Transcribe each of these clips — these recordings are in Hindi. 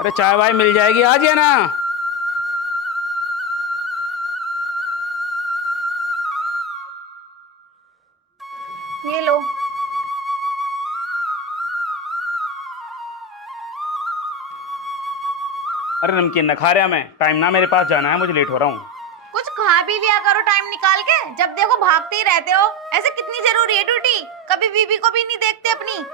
अरे चाय वाय मिल जाएगी, आ जाए ना। ये लो। अरे नमकीन न खा रहा मैं, टाइम ना मेरे पास जाना है, मुझे लेट हो रहा हूँ। कुछ खा भी लिया करो टाइम निकाल के, जब देखो भागते ही रहते हो। ऐसे कितनी जरूरी है ड्यूटी? कभी बीबी को भी नहीं देखते अपनी।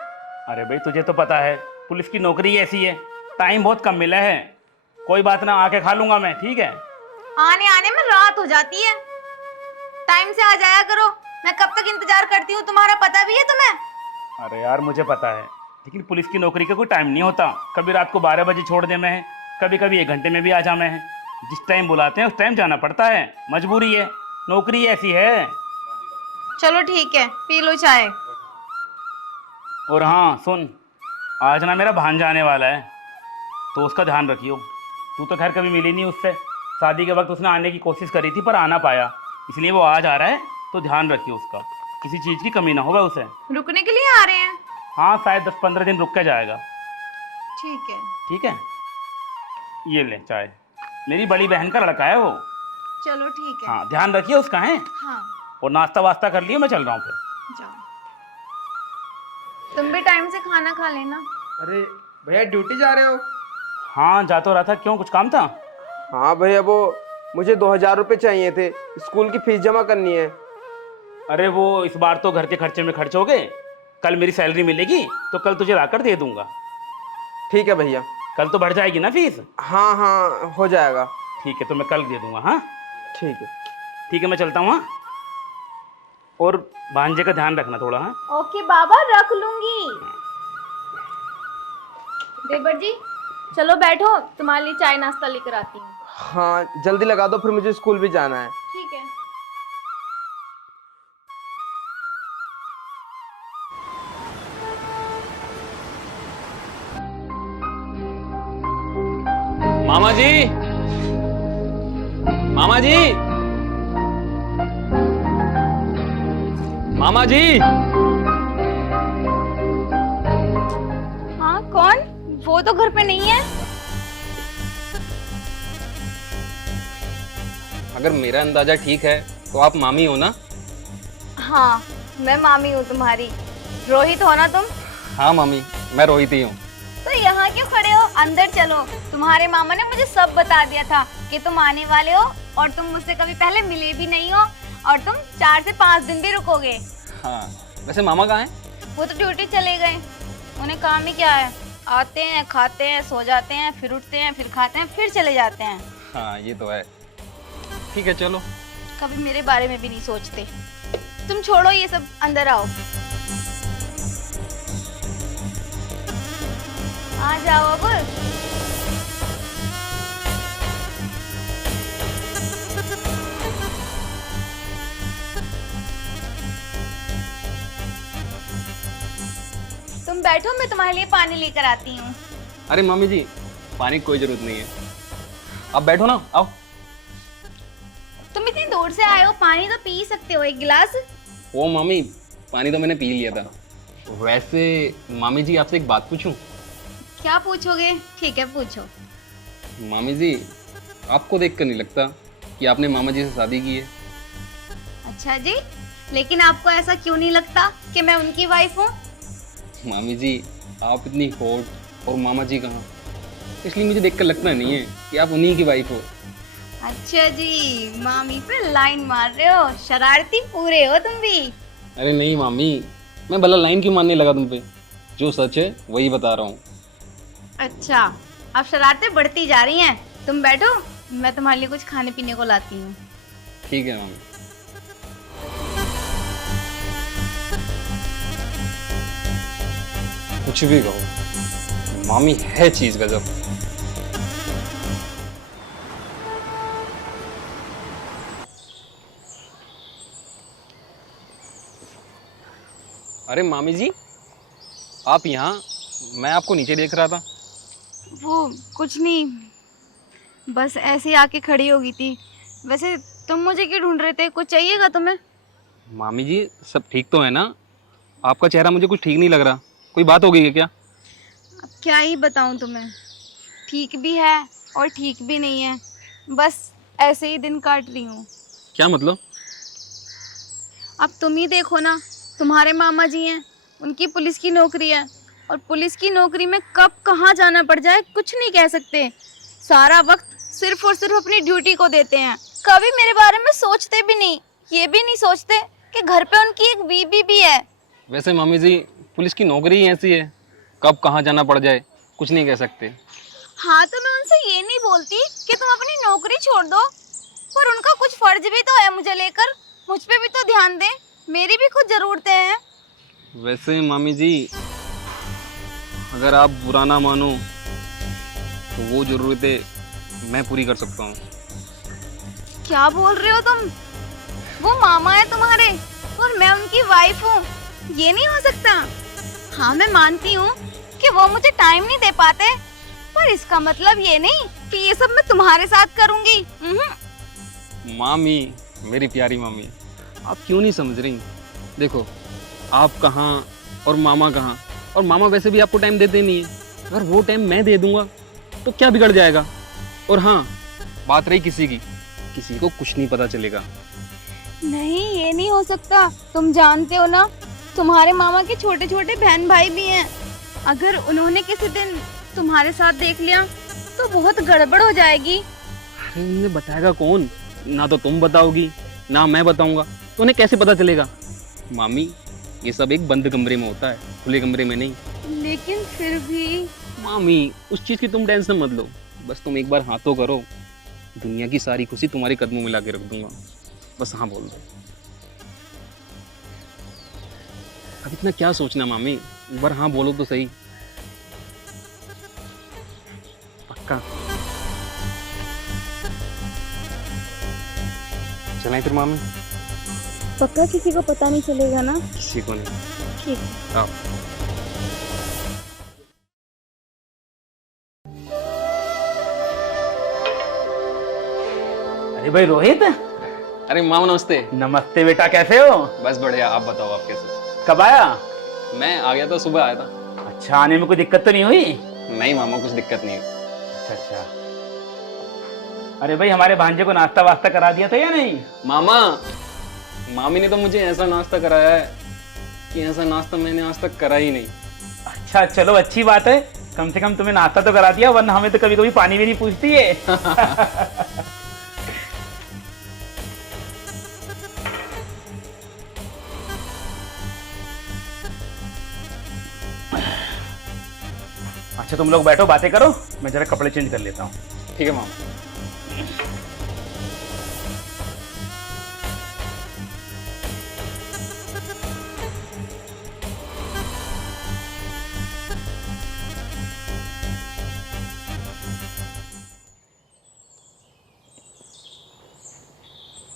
अरे भाई तुझे तो पता है पुलिस की नौकरी ऐसी है, टाइम बहुत कम मिला है। कोई बात ना, आके खा लूंगा मैं, ठीक है। आने आने में रात हो जाती है। टाइम से आ जाया करो। मैं कब तक इंतजार करती हूँ तुम्हारा, पता भी है तुम्हें? अरे यार मुझे पता है, लेकिन पुलिस की नौकरी का कोई टाइम नहीं होता। कभी रात को 12 बजे छोड़ दे मैं है, कभी कभी 1 घंटे में भी आ जा मैं है। जिस टाइम बुलाते हैं उस टाइम जाना पड़ता है, मजबूरी है, नौकरी ऐसी है। चलो ठीक है, पी लो चाय। और हाँ सुन, आज ना मेरा भांजा आने वाला है, तो उसका ध्यान रखियो। तू तो खैर कभी मिली नहीं उससे, शादी के वक्त उसने आने की कोशिश करी थी पर आ ना पाया, इसलिए वो आज आ रहा है, तो ध्यान रखियो उसका, किसी चीज़ की कमी ना होगा उसे। रुकने के लिए आ रहे हैं? हाँ शायद 10-15 दिन रुक के जाएगा। ठीक है। ठीक है, ये ले चाय, मेरी बड़ी बहन का लड़का है वो। चलो ठीक है। हाँ ध्यान रखिए उसका है। हाँ। और नाश्ता वास्ता कर लियो, मैं चल रहा हूँ फिर। जाओ। तुम भी टाइम से खाना खा लेना। अरे भैया ड्यूटी जा रहे हो? हाँ जा तो रहा था, क्यों कुछ काम था? हाँ भैया, वो मुझे 2,000 रुपये चाहिए थे, स्कूल की फीस जमा करनी है। अरे वो इस बार तो घर के खर्चे में खर्च हो गए, कल मेरी सैलरी मिलेगी तो कल तुझे लाकर दे दूंगा। ठीक है भैया। कल तो बढ़ जाएगी ना फीस? हाँ हाँ हो जाएगा। ठीक है, तो मैं कल दे दूंगा। हाँ ठीक है। ठीक है, मैं चलता हूँ। हाँ, और भांजे का ध्यान रखना थोड़ा। हाँ ओके बाबा, रख लूंगी। देवर जी चलो बैठो, तुम्हारे लिए चाय नाश्ता लेकर आती हूँ। हाँ जल्दी लगा दो, फिर मुझे स्कूल भी जाना है। ठीक है। मामा जी, मामा जी, मामा जी। हाँ कौन? वो तो घर पे नहीं है। अगर मेरा अंदाजा ठीक है तो आप मामी हो ना? हाँ मैं मामी हूँ तुम्हारी। रोहित हो ना तुम? हाँ मामी, मैं रोहित ही हूँ। तो यहाँ क्यों खड़े हो? अंदर चलो, तुम्हारे मामा ने मुझे सब बता दिया था कि तुम आने वाले हो, और तुम मुझसे कभी पहले मिले भी नहीं हो, और तुम 4 से 5 दिन भी रुकोगे। हाँ वैसे मामा कहाँ हैं? वो तो ड्यूटी चले गए, उन्हें काम ही क्या है, आते हैं खाते हैं सो जाते हैं, फिर उठते हैं फिर खाते हैं फिर चले जाते हैं। हाँ ये तो है। ठीक है चलो। कभी मेरे बारे में भी नहीं सोचते। तुम छोड़ो ये सब, अंदर आओ। आ जाओ अब। तुम बैठो, मैं तुम्हारे लिए पानी लेकर आती हूँ। अरे मामी जी, पानी की कोई जरूरत नहीं है, आप बैठो ना, आओ। तुम इतनी दूर से आए हो, पानी तो पी सकते हो, एक गिलास। ओ मामी, पानी तो मैंने पी लिया था। वैसे मामी जी आपसे एक बात पूछूं? क्या पूछोगे? ठीक है पूछो। मामी जी, आपको देखकर नहीं लगता कि आपने मामा जी से शादी की है। अच्छा जी, लेकिन आपको ऐसा क्यों नहीं लगता कि मैं उनकी वाइफ हूँ? मामी जी, आप इतनी हॉट और मामा जी कहाँ, इसलिए मुझे देखकर लगता नहीं है कि आप उन्हीं की वाइफ हो। अच्छा जी, मामी पे लाइन मार रहे हो, शरारती पूरे हो तुम भी। अरे नहीं मामी, मैं भला लाइन क्यों मारने लगा तुम पे, जो सच है वही बता रहा हूँ। अच्छा, अब शरारतें बढ़ती जा रही हैं। तुम बैठो, मैं तुम्हारे लिए कुछ खाने पीने को लाती हूँ। ठीक है मामी। कुछ भी कहो, मामी है चीज गजब। अरे मामी जी, आप यहाँ, मैं आपको नीचे देख रहा था। वो कुछ नहीं, बस ऐसे ही आके खड़ी हो गई थी। वैसे तुम मुझे क्यों ढूंढ रहे थे? कुछ चाहिएगा तुम्हें? मामी जी सब ठीक तो है ना? आपका चेहरा मुझे कुछ ठीक नहीं लग रहा, कोई बात हो गई है क्या? अब क्या ही बताऊं तुम्हें। ठीक भी है और ठीक भी नहीं है, बस ऐसे ही दिन काट रही हूँ। क्या मतलब? अब तुम ही देखो ना, तुम्हारे मामा जी हैं, उनकी पुलिस की नौकरी है, और पुलिस की नौकरी में कब कहाँ जाना पड़ जाए कुछ नहीं कह सकते। सारा वक्त सिर्फ और सिर्फ अपनी ड्यूटी को देते हैं, कभी मेरे बारे में सोचते भी नहीं। ये भी नहीं सोचते कि घर पे उनकी एक बीबी भी है। वैसे मामी जी, पुलिस की नौकरी ही ऐसी है, कब कहाँ जाना पड़ जाए कुछ नहीं कह सकते। हाँ, तो मैं उनसे ये नहीं बोलती कि तुम अपनी नौकरी छोड़ दो, पर उनका कुछ फर्ज भी तो है मुझे लेकर, मुझ पे भी तो ध्यान दें, मेरी भी कुछ ज़रूरतें हैं। वैसे मामी जी, अगर आप बुरा ना मानो तो वो ज़रूरतें मैं पूरी कर सकता हूँ। क्या बोल रहे हो तुम? वो मामा है तुम्हारे और मैं उनकी वाइफ हूँ, ये नहीं हो सकता। हाँ, मैं मानती हूँ कि वो मुझे टाइम नहीं दे पाते, पर इसका मतलब ये नहीं कि ये सब मैं तुम्हारे साथ करूँगी। मामी, मेरी प्यारी मामी, आप क्यों नहीं समझ रही? देखो, आप कहाँ और मामा कहाँ, और मामा वैसे भी आपको टाइम देते नहीं है। अगर वो टाइम मैं दे दूंगा तो क्या बिगड़ जाएगा? और हाँ, बात रही किसी को कुछ नहीं पता चलेगा। नहीं, ये नहीं हो सकता। तुम जानते हो ना, तुम्हारे मामा के छोटे छोटे बहन भाई भी हैं। अगर उन्होंने किसी दिन तुम्हारे साथ देख लिया तो बहुत गड़बड़ हो जाएगी। अरे उन्हें बताएगा कौन? ना तो तुम बताओगी ना मैं बताऊंगा, तो उन्हें कैसे पता चलेगा? मामी, ये सब एक बंद कमरे में होता है, खुले कमरे में नहीं। लेकिन फिर भी मामी, उस चीज़ की तुम टेंशन मत लो, बस तुम एक बार हाँ तो करो, दुनिया की सारी खुशी तुम्हारे कदमों में ला के रख दूंगा। बस हाँ बोल दो। अब इतना क्या सोचना मामी, एक बार हाँ बोलो तो सही। पक्का? चलें फिर मामी? पक्का किसी को पता नहीं चलेगा ना? किसी को नहीं। ठीक है। आओ। अरे भाई रोहित, अरे मामा नमस्ते। नमस्ते बेटा, कैसे हो? बस बढ़िया, आप बताओ आप कैसे? कब आया? मैं आ गया था, सुबह आया था। अच्छा, आने में कोई दिक्कत तो नहीं हुई? नहीं मामा, कुछ दिक्कत नहीं है। अच्छा अच्छा। अरे भाई, हमारे भांजे को नाश्ता वास्ता करा दिया था या नहीं? मामा, मामी ने तो मुझे ऐसा नाश्ता कराया है कि ऐसा नाश्ता मैंने आज तक करा ही नहीं। अच्छा, चलो अच्छी बात है, कम से कम तुम्हें नाश्ता तो करा दिया, वरना हमें तो कभी कभी पानी भी नहीं पूछती है। अच्छा, तुम लोग बैठो, बातें करो, मैं जरा कपड़े चेंज कर लेता हूँ। ठीक है मामा।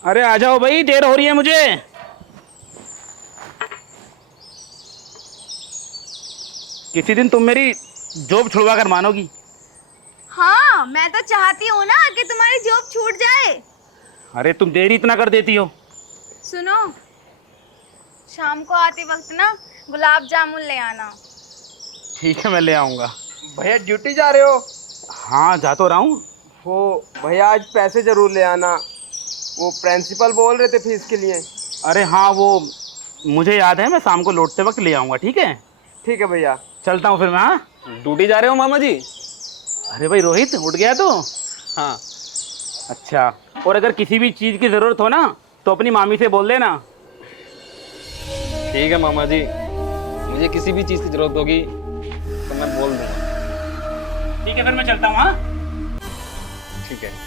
अरे आ जाओ भाई, देर हो रही है मुझे। किसी दिन तुम मेरी जॉब छुड़वा कर मानोगी। हाँ, मैं तो चाहती हूँ ना कि तुम्हारी जॉब छूट जाए। अरे तुम देरी इतना कर देती हो। सुनो, शाम को आते वक्त ना गुलाब जामुन ले आना। ठीक है, मैं ले आऊँगा। भैया ड्यूटी जा रहे हो? हाँ, जा तो रहा हूँ। वो भैया आज पैसे जरूर ले आना, वो प्रिंसिपल बोल रहे थे फीस के लिए। अरे हाँ, वो मुझे याद है, मैं शाम को लौटते वक्त ले आऊँगा। ठीक है? ठीक है भैया। चलता हूँ फिर मैं। हाँ, ड्यूटी जा रहे हो मामा जी? अरे भाई रोहित, उठ गया तो? हाँ। अच्छा, और अगर किसी भी चीज़ की ज़रूरत हो ना तो अपनी मामी से बोल देना। ठीक है मामा जी, मुझे किसी भी चीज़ की जरूरत होगी तो मैं बोल दूंगा। ठीक है, फिर मैं चलता हूँ। हाँ, ठीक है।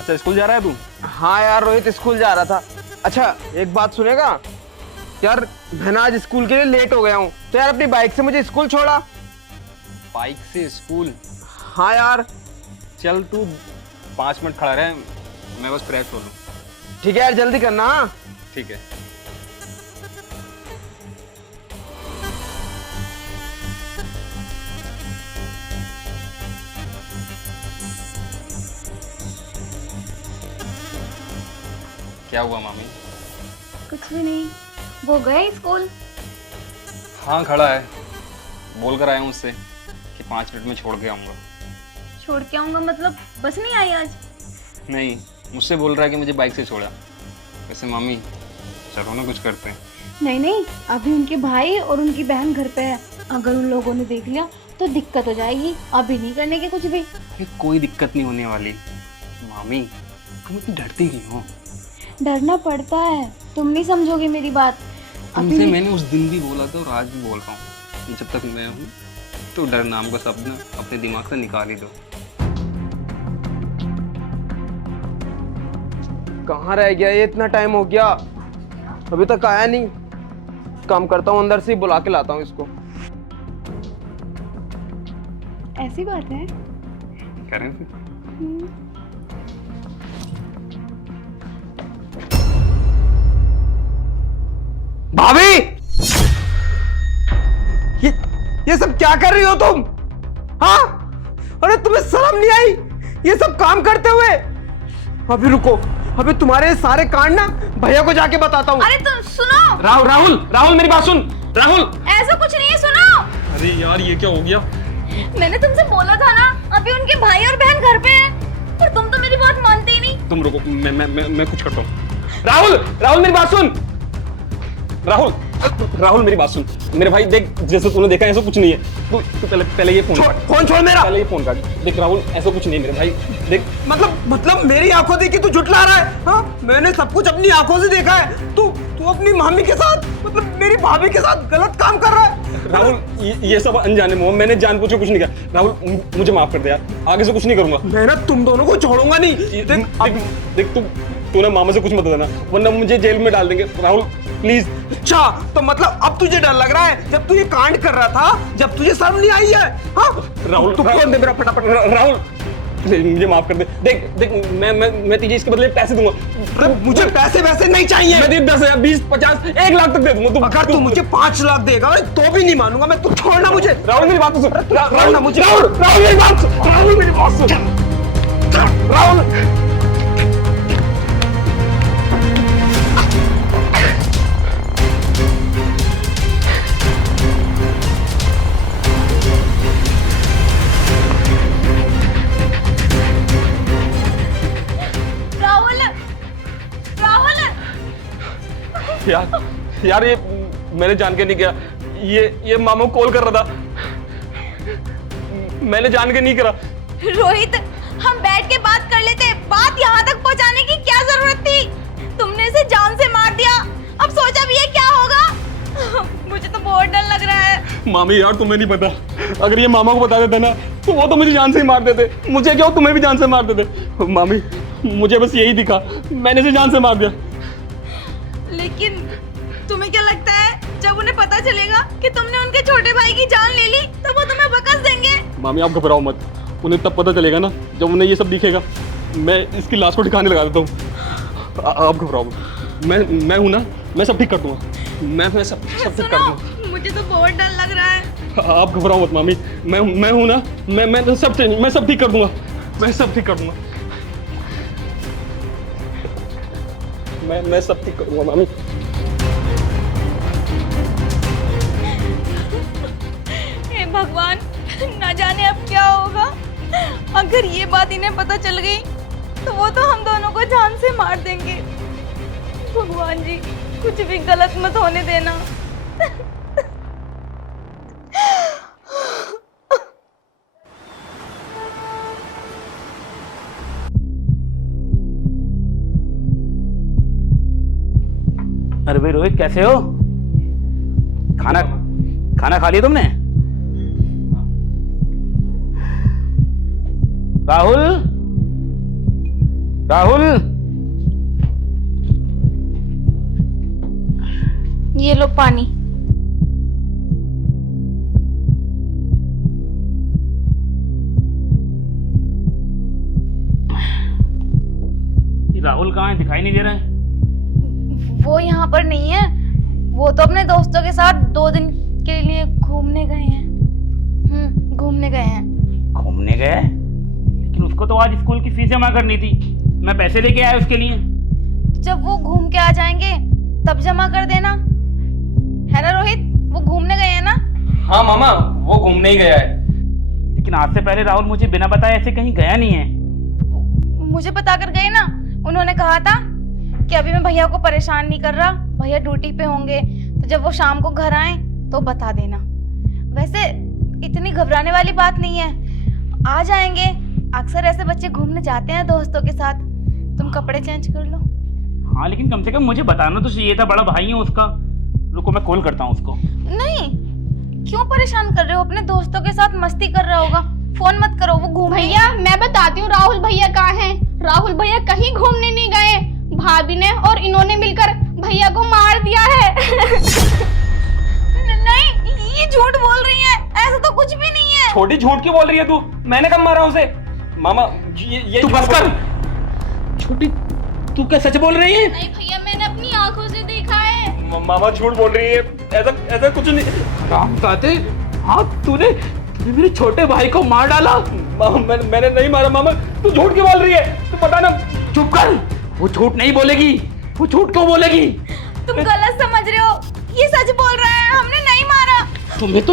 अच्छा, स्कूल जा रहा है तू? हाँ यार रोहित, स्कूल जा रहा था। अच्छा एक बात सुनेगा यार, मैं आज स्कूल के लिए लेट हो गया हूँ, तो यार अपनी बाइक से मुझे स्कूल छोड़ा। बाइक से स्कूल? हाँ यार। चल तू 5 मिनट खड़ा रहे, मैं बस फ्रेश हो लूँ। ठीक है यार, जल्दी करना। हाँ ठीक है। क्या हुआ मामी? कुछ भी नहीं, वो गए स्कूल। हाँ खड़ा है, बोल कर आया हूँ उससे कि 5 मिनट में छोड़ के आऊँगा। छोड़ के आऊंगा मतलब बस नहीं आई आज? नहीं, मुझसे बोल रहा है कि मुझे बाइक से छोड़ा। वैसे मामी चलो ना कुछ करते हैं। नहीं नहीं, अभी उनके भाई और उनकी बहन घर पे है, अगर उन लोगों ने देख लिया तो दिक्कत हो जाएगी। अभी नहीं करने के कुछ भी। ये कोई दिक्कत नहीं होने वाली। मामी तुम इतनी डरती क्यों हो? डरना पड़ता है, तुम नहीं समझोगे मेरी बात। तुमसे मैंने उस दिन भी बोला था और आज भी बोल रहा हूँ, जब तक मैं हूँ तो डर नाम का शब्द ना अपने दिमाग से निकाल ही दो। कहाँ रह गया ये? इतना टाइम हो गया, अभी तक आया नहीं। काम करता हूँ, अंदर से ही बुला के लाता हूँ इसको। ऐसी बात है। करें फिर? भाभी, ये सब क्या कर रही हो तुम? हाँ, अरे तुम्हें शर्म नहीं आई ये सब काम करते हुए? अभी रुको, अभी तुम्हारे सारे कांड ना भैया को जाके बताता हूँ। अरे तुम सुनो। राहुल मेरी बात सुन। राहुल, ऐसा कुछ नहीं है, सुनो। अरे यार ये क्या हो गया? मैंने तुमसे बोला था ना, अभी उनके भाई और बहन घर पे हैं, पर तुम तो मेरी बात मानते ही नहीं। तुम रुको, मैं कुछ करता हूँ। राहुल मेरी बात सुन। राहुल मेरी बात सुन। मेरे भाई देख, जैसे तूने देखा ऐसा कुछ नहीं है। तू पहले ये फोन छोड़ मेरा। पहले ये फोन काट। देख राहुल, ऐसा कुछ नहीं है मेरे भाई। देख मतलब मेरी आंखों देखी तू झुठला रहा है? हाँ, मैंने सब कुछ अपनी आंखों से देखा है। तू अपनी मामी के साथ, मतलब मेरी भाभी के साथ गलत काम कर रहा है। राहुल ये सब अनजाने में, मैंने जानबूझ के कुछ नहीं किया। राहुल मुझे माफ कर दे यार, आगे से कुछ नहीं करूंगा। मैं ना तुम दोनों को छोड़ूंगा नहीं। देख तू ना मामा से कुछ मत देना, वरना मुझे जेल में डाल देंगे। राहुल प्लीज। अच्छा, तो मतलब अब तुझे डर लग रहा है? जब तू ये कांड कर रहा था, जब तुझे शर्म नहीं आई है? हाँ राहुल, तू फोन दे मेरा फटाफट। राहुल मुझे माफ कर दे। देख मैं तुझे इसके बदले पैसे दूंगा। मुझे पैसे वैसे नहीं चाहिए। मैं 10,000, 20, 50, 1 लाख तक दे दूंगा। अगर तू मुझे 5 लाख देगा तो भी नहीं मानूंगा मैं। तू छोड़ना मुझे। राहुल मेरी बात सुन। छोड़ना मुझे। राहुल मेरी बात सुन। राहुल मेरी बात सुन। राहुल यार ये मैंने जान के नहीं किया। ये मामा को कॉल कर रहा था, मैंने जान के नहीं करा। रोहित, हम बैठ के बात कर लेते, बात यहाँ तक पहुँचाने की क्या जरूरत थी? तुमने इसे जान से मार दिया, अब सोचा भी है क्या होगा? मुझे तो बहुत डर लग रहा है। मामी यार तुम्हें नहीं पता, अगर ये मामा को बता देते ना तो वो तो मुझे जान से ही मार देते। मुझे क्या, तुम्हें भी जान से मार देते। मामी मुझे बस यही दिखा, मैंने इसे जान से मार दिया। लेकिन तुम्हें क्या लगता है, जब उन्हें पता चलेगा कि तुमने उनके छोटे भाई की जान ले ली तो वो तुम्हें बकस देंगे? मामी आप घबराओ मत, उन्हें तब पता चलेगा ना जब उन्हें ये सब दिखेगा। मैं इसकी लाश को ठिकाने लगा देता हूँ। आप घबराओ मत, मैं हूँ ना, मैं सब ठीक कर दूंगा। मैं सब ठीक कर दूंगा। मुझे तो बहुत डर लग रहा है। आप घबराओ मत मामी, मैं हूँ ना, मैं सब ठीक कर दूंगा। मैं सब ठीक कर दूंगा। मैं सब ठीक करूंगा मामी। हे भगवान, ना जाने अब क्या होगा। अगर ये बात इन्हें पता चल गई तो वो तो हम दोनों को जान से मार देंगे। भगवान जी, कुछ भी गलत मत होने देना। अरे भाई रोहित, कैसे हो? खाना खा लिया तुमने? राहुल ये लो पानी। ये राहुल कहाँ है? दिखाई नहीं दे रहा है। वो यहाँ पर नहीं है, वो तो अपने दोस्तों के साथ 2 दिन के लिए घूमने गए हैं। घूमने गए हैं। घूमने गए? लेकिन उसको तो आज स्कूल की फीस जमा करनी थी, मैं पैसे लेके आया उसके लिए। जब वो घूम के आ जाएंगे तब जमा कर देना, है ना रोहित? वो घूमने गए हैं ना? हाँ मामा, वो घूमने ही गया है। लेकिन आज से पहले राहुल मुझे बिना बताए ऐसे कहीं गया नहीं है। मुझे बता कर गए ना, उन्होंने कहा था कि अभी मैं भैया को परेशान नहीं कर रहा, भैया ड्यूटी पे होंगे, तो जब वो शाम को घर आए तो बता देना। वैसे इतनी घबराने वाली बात नहीं है, आ जाएंगे। अक्सर ऐसे बच्चे घूमने जाते हैं दोस्तों के साथ। तुम कपड़े चेंज कर लो। हाँ लेकिन कम से कम मुझे बताना तो चाहिए था, बड़ा भाई है उसका। रुको मैं कॉल करता हूँ उसको। नहीं, क्यों परेशान कर रहे हो? अपने दोस्तों के साथ मस्ती कर रहा होगा, फोन मत करो, वो घूम। भैया मैं बताती हूँ राहुल भैया कहाँ हैं। राहुल भैया कहीं घूमने नहीं गए, भाभी ने और इन्होंने मिलकर भैया को मार दिया है। नहीं, ये झूठ बोल रही है, ऐसा तो कुछ भी नहीं है। छोटी झूठ क्यों बोल रही है तू? मैंने कब मारा उसे? मामा ये तू बस कर। छोटी तू क्या सच बोल रही है? नहीं भैया, मैंने अपनी आंखों से देखा है। मामा झूठ बोल रही है, ऐसा ऐसा कुछ नहीं। राम दाते, हाँ तूने मेरे छोटे भाई को मार डाला। मामा मैंने नहीं मारा। मामा तू झूठ क्यों बोल रही है? तू पता ना। चुप कर, वो झूठ नहीं बोलेगी। वो झूठ क्यों बोलेगी? तुम गलत समझ रहे हो, ये सच बोल रहा है, हमने नहीं मारा। तुम्हें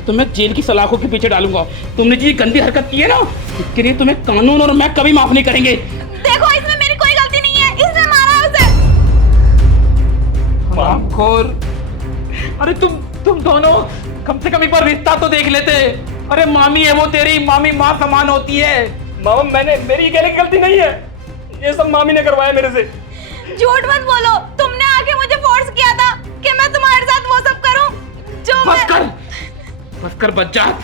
तो मैं जेल की सलाखों के पीछे डालूंगा। तुमने जी गंदी हरकत की है ना, इसके लिए तुम्हें कानून और मैं कभी माफ नहीं करेंगे। देखो, इसमें मेरी कोई गलती नहीं है, इसने मारा है उसे। हरामखोर। अरे तुम दोनों कम से कम एक बार रिश्ता तो देख लेते। अरे मामी है वो तेरी, मामी माँ समान होती है। मामा मेरी कहने की गलती नहीं है, ये सब मामी ने करवाया मेरे से। झूठ मत बोलो, तुमने आके मुझे फोर्स किया था कि मैं तुम्हारे साथ वो सब करूं जो बस कर बच्चात।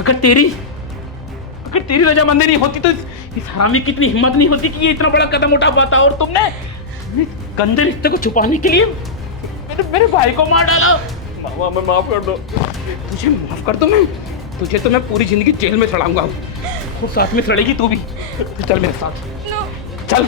अगर तेरी रजामंदी नहीं होती तो इस हरामी की इतनी हिम्मत नहीं होती कि ये इतना बड़ा कदम उठा पाता। और तुमने गंदे रिश्ते को छुपाने के लिए मेरे भाई को मार डाला। मामा हमें माफ कर दो। तुझे माफ कर दूं मैं? तुझे तो मैं पूरी जिंदगी जेल में सड़ाऊंगा। वो साथ में सड़ेगी तू भी। चल मेरे साथ, चल।